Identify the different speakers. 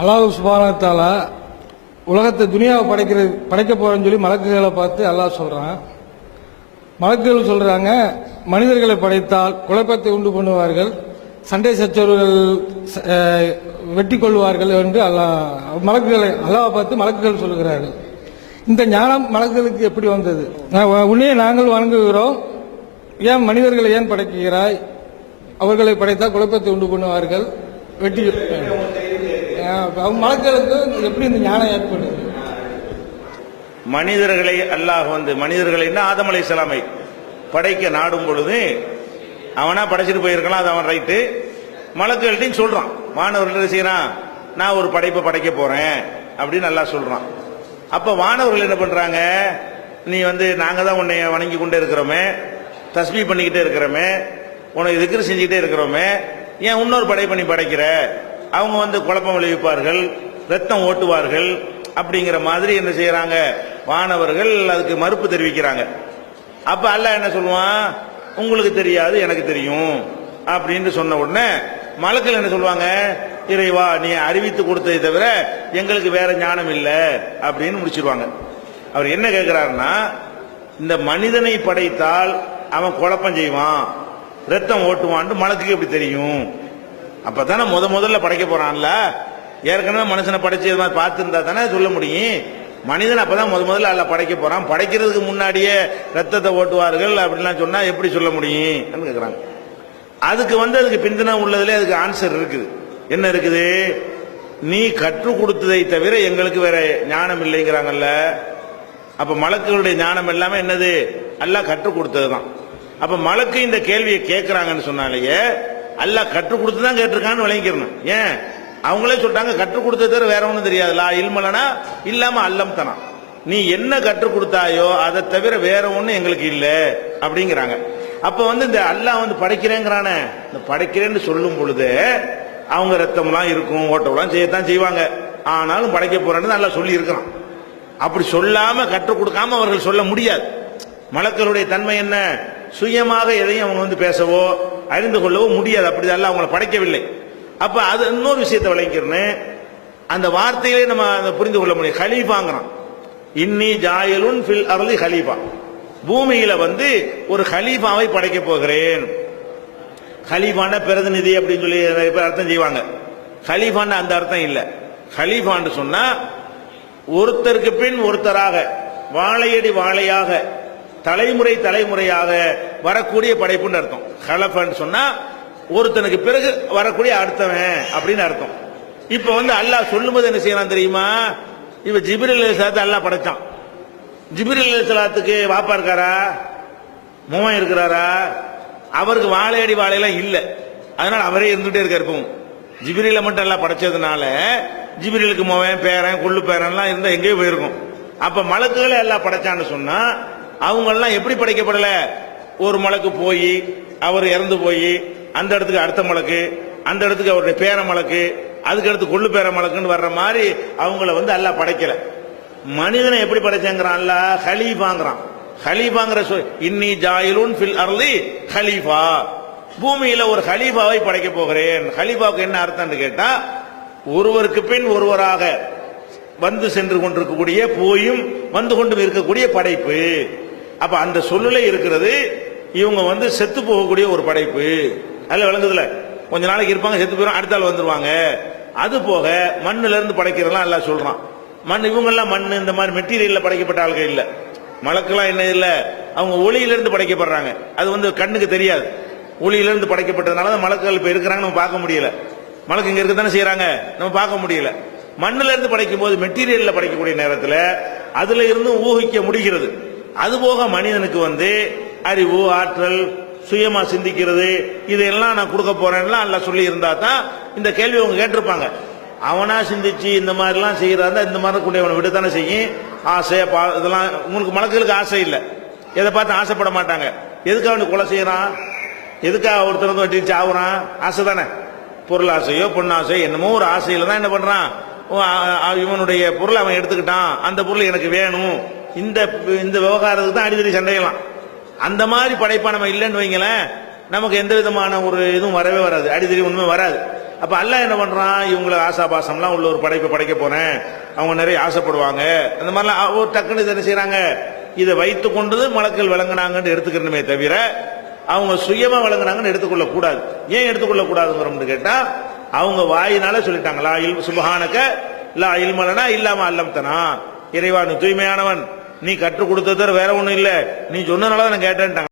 Speaker 1: அல்லாஹ் சுபானத்தால உலகத்தை துனியாவை படைக்கிறது படைக்க போறேன்னு சொல்லி மலக்குகளை பார்த்து அல்லாஹ் சொல்றான். மலக்குகள் சொல்றாங்க மனிதர்களை படைத்தால் குழப்பத்தை உண்டு பண்ணுவார்கள் சண்டை சச்சரவுகள் வெட்டி கொள்வார்கள் என்று அல்லாஹ் மலக்குகளை அல்லாவை பார்த்து மலக்குகள் சொல்கிறார்கள். இந்த ஞானம் மலக்குகளுக்கு எப்படி வந்தது? உன்னையே நாங்கள் வணங்குகிறோம். ஏன் மனிதர்களை ஏன் படைக்கிறாய்? அவர்களை படைத்தால் குழப்பத்தை உண்டு பண்ணுவார்கள் வெட்டி அவங்க எப்படி இந்த ஞானம் ஏற்படுது?
Speaker 2: மனிதர்களை அல்லாஹ் வந்து மனிதர்களைன்னா ஆதம் அலைஹிஸ்ஸலாமை படைக்க நாடும் பொழுது அவனா படைச்சிட்டு போயிருக்கலாம் அது அவன் ரைட்டு மலக்குகள்ட்டையும் சொல்றான். மாணவர்கள் செய்யறான்? நான் ஒரு படைப்பை படைக்க போறேன் அப்படின்னு நல்லா சொல்றான். அப்ப வானவர்கள் என்ன பண்றாங்க? நீ வந்து நாங்க தான் உன்னை வணங்கி கொண்டே இருக்கிறோமே தஸ்மி பண்ணிக்கிட்டே இருக்கிறோமே உனக்கு திக்ரு செஞ்சுக்கிட்டே இருக்கிறோமே ஏன் இன்னொரு படைப்பை நீ படைக்கிற? அவங்க வந்து குழப்பம் விளைவிப்பார்கள் ரத்தம் ஓட்டுவார்கள் அப்படிங்கிற மாதிரி என்ன செய்யறாங்க? வானவர்கள் அதுக்கு மறுப்பு தெரிவிக்கிறாங்க. அப்ப அல்ல என்ன சொல்லுவான்? உங்களுக்கு தெரியாது எனக்கு தெரியும். அப்படின்னு சொன்ன உடனே மலக்கள் என்ன சொல்லுவாங்க? இறைவா நீ அறிவித்து கொடுத்ததை தவிர எங்களுக்கு வேற ஞானம் இல்லை. அப்படின்னு முடிச்சிருவாங்க. அவர் என்ன கேட்கிறாருன்னா இந்த மனிதனை படைத்தால் அவன் குழப்பம் செய்வான் ரத்தம் ஓட்டுவான்னு மலக்குக்கு எப்படி தெரியும்? அப்பதானே முத முதல்ல படைக்க போறான்ல? ஏற்கனவே மனுஷனை படைச்சு இது மாதிரி பார்த்துருந்தா தானே சொல்ல முடியும்? மனிதன் அப்பதான் முத முதல்ல அல்ல படைக்க போறான். படைக்கிறதுக்கு முன்னாடியே ரத்தத்தை ஓட்டுவார்கள் அப்படின்லாம் சொன்னா எப்படி சொல்ல முடியும்? கேட்கிறாங்க அதுக்கு வந்து அதுக்கு பிந்தினா உள்ளதுல அதுக்கு ஆன்சர் இருக்குது. என்ன இருக்குது? நீ கற்றுக் கொடுத்ததை தவிர எங்களுக்கு வேற ஞானம் இல்லைங்கிறாங்கல்ல. அப்ப மலக்குகளுடைய ஞானம் எல்லாமே என்னது? எல்லாம் கற்றுக் கொடுத்ததுதான். அப்ப மலக்கு இந்த கேள்வியை கேட்கிறாங்கன்னு சொன்னாலேயே அல்லாஹ் கற்றுக் கொடுத்து தான் கேட்டிருக்கான்னு விளங்கிக்கிறணும் ஏன்? அவங்களே சொல்லிட்டாங்க கற்றுக் கொடுத்தது தவிர வேற ஒன்றும் தெரியாது. இல்மலனா இல்லாம அல்லம் தனா நீ என்ன கற்றுக் கொடுத்தாயோ அதை தவிர வேற ஒன்றும் எங்களுக்கு இல்லை அப்படிங்கிறாங்க. அப்ப வந்து இந்த அல்லாஹ் வந்து படைக்கிறேங்கிறானே. இந்த படைக்கிறேன்னு சொல்லும் பொழுது அவங்க ரத்தம்லாம் இருக்கும் ஓட்டம்லாம் செய்யத்தான் செய்வாங்க. ஆனாலும் படைக்க போறேன்னு நல்லா சொல்லி இருக்கிறான் அப்படி சொல்லாம கற்றுக் கொடுக்காம அவர்கள் சொல்ல முடியாது. மலக்களுடைய தன்மை என்ன? சுயமாக எதையும் அவங்க வந்து பேசவோ அறிந்து கொள்ளவும் முடியாது. அப்படிதான் அல்ல அவங்களை படைக்கவில்லை. அப்ப அது இன்னொரு விஷயத்தை விளங்கிறேன்னு அந்த வார்த்தையிலே நம்ம அதை புரிந்து கொள்ள முடியும். ஹலீஃபாங்கிறான். இன்னி ஜாயலுன் ஃபில் அருளி ஹலீஃபா. பூமியில வந்து ஒரு ஹலீஃபாவை படைக்க போகிறேன். ஹலீஃபான பிரதிநிதி அப்படின்னு சொல்லி அர்த்தம் செய்வாங்க. ஹலீஃபான்னு அந்த அர்த்தம் இல்லை. ஹலீஃபான்னு சொன்னா ஒருத்தருக்கு பின் ஒருத்தராக வாழையடி வாழையாக தலைமுறை தலைமுறையாக வரக்கூடிய படைப்புன்னு அர்த்தம். ஹலஃபன்னு சொன்னா ஒருத்தனுக்கு பிறகு வரக்கூடிய அடுத்தவன் அப்படின்னு அர்த்தம். இப்ப வந்து அல்லாஹ் சொல்லும்போது என்ன செய்யலாம் தெரியுமா? இப்ப ஜிப்ரில் அலைஹிஸ்ஸலாத்தை அல்லாஹ் படைச்சான். ஜிப்ரில் அலைஹிஸ்ஸலாத்துக்கு வாப்பா இருக்காரா? மோவன் இருக்கிறாரா? அவருக்கு வாழையடி வாழையெல்லாம் இல்லை. அதனால அவரே இருந்துட்டே இருக்காரு இப்பவும். ஜிபிரில மட்டும் எல்லாம் படைச்சதுனால ஜிபிரிலுக்கு மோவன் பேரன் கொள்ளு பேரன்லாம் இருந்தா எங்கேயோ போயிருக்கும். அப்ப மலக்குகளை எல்லாம் படைச்சான்னு சொன்னா அவங்கெல்லாம் எப்படி படைக்கப்படல? ஒரு மலக்கு போய் அவர் இறந்து போய் அந்த இடத்துக்கு அடுத்த மலக்கு அந்த இடத்துக்கு அவருடைய பேர மலக்கு அதுக்கு அடுத்து கொள்ளு பேர மலக்குன்னு வர்ற மாதிரி அவங்கள வந்து அல்ல படைக்கல. மனிதனை எப்படி படைச்சங்கிறான்? அல்ல ஹலீஃபாங்கிறான். ஹலீஃபாங்கிற சொல் இன்னி ஜாயிலுன் ஃபில் அர்லி ஹலீஃபா. பூமியில ஒரு ஹலீஃபாவை படைக்க போகிறேன். ஹலீஃபாவுக்கு என்ன அர்த்தம்னு கேட்டா ஒருவருக்கு பின் ஒருவராக வந்து சென்று கொண்டிருக்கக்கூடிய போயும் வந்து கொண்டும் இருக்கக்கூடிய படைப்பு. அப்ப அந்த சொல்லுல இருக்கிறது இவங்க வந்து செத்து போகக்கூடிய ஒரு படைப்பு. அதுல விளங்குதுல. கொஞ்ச நாளைக்கு இருப்பாங்க செத்து போயிடும் அடுத்த ஆள் வந்துருவாங்க. அது போக மண்ணுல இருந்து படைக்கிறதெல்லாம் எல்லாம் சொல்றான். மண் இவங்க எல்லாம் மண் இந்த மாதிரி மெட்டீரியல்ல படைக்கப்பட்ட ஆள்கள் இல்ல. மலக்கெல்லாம் என்ன இல்ல. அவங்க ஒளியிலிருந்து படைக்கப்படுறாங்க. அது வந்து கண்ணுக்கு தெரியாது. ஒளியிலிருந்து படைக்கப்பட்டதுனால தான் மலக்குகள் இப்ப இருக்கிறாங்க நம்ம பார்க்க முடியல. மலக்கு இங்க இருக்கத்தானே செய்யறாங்க நம்ம பார்க்க முடியல. மண்ணுல இருந்து படைக்கும் போது மெட்டீரியல்ல படைக்கக்கூடிய நேரத்துல அதுல இருந்து ஊகிக்க முடிகிறது. அதுபோக மனிதனுக்கு வந்து அறிவு ஆற்றல் சுயமா சிந்திக்கிறது இதெல்லாம் நான் கொடுக்க போறேன்லாம் அல்ல சொல்லி இருந்தா தான் இந்த கேள்வி அவங்க கேட்டிருப்பாங்க. அவனா சிந்திச்சு இந்த மாதிரிலாம் செய்யறாருந்தா இந்த மாதிரி கொண்டு அவனை விடத்தானே செய்யும்? ஆசை பா- இதெல்லாம் உங்களுக்கு மலக்குகளுக்கு ஆசை இல்லை. எதை பார்த்து ஆசைப்பட மாட்டாங்க. எதுக்கு அவனுக்கு கொலை செய்யறான்? எதுக்காக ஒருத்தர் வந்து வட்டி சாவுறான்? ஆசை தானே பொருள் ஆசையோ பொண்ணாசையோ என்னமோ ஒரு ஆசையில தான் என்ன பண்றான்? ஓ, இவனுடைய பொருளை அவன் எடுத்துக்கிட்டான். அந்த பொருள் எனக்கு வேணும். இந்த இந்த விவகாரத்துக்கு தான் அடிக்கடி சண்டையெல்லாம். அந்த மாதிரி படைப்பா நம்ம இல்லைன்னு வைங்களேன் நமக்கு எந்த விதமான ஒரு இதுவும் வரவே வராது. அடிதடி ஒண்ணுமே வராது. அப்ப அல்ல என்ன பண்றான்? இவங்களை ஆசாபாசம்லாம் உள்ள ஒரு படைப்பை படைக்க போறேன். அவங்க நிறைய ஆசைப்படுவாங்க. அந்த மாதிரிலாம் ஒரு டக்குன்னு என்ன செய்றாங்க? இதை வைத்து கொண்டது மலக்கள் விளங்குனாங்கன்னு எடுத்துக்கிறணுமே தவிர அவங்க சுயமா விளங்குனாங்கன்னு எடுத்துக்கொள்ள கூடாது. ஏன் எடுத்துக்கொள்ள கூடாதுங்கிறோம்னு கேட்டா அவங்க வாயினால சொல்லிட்டாங்களா இல் சுபஹானக்க லா இல்மலனா இல்லாம அல்லம்தனா. இறைவா தூய்மையானவன். நீ கற்றுக் கொடுத்தது வேற ஒண்ணும் இல்ல. நீ சொன்னனால தான் நான் கேட்டேன்ட்டாங்க.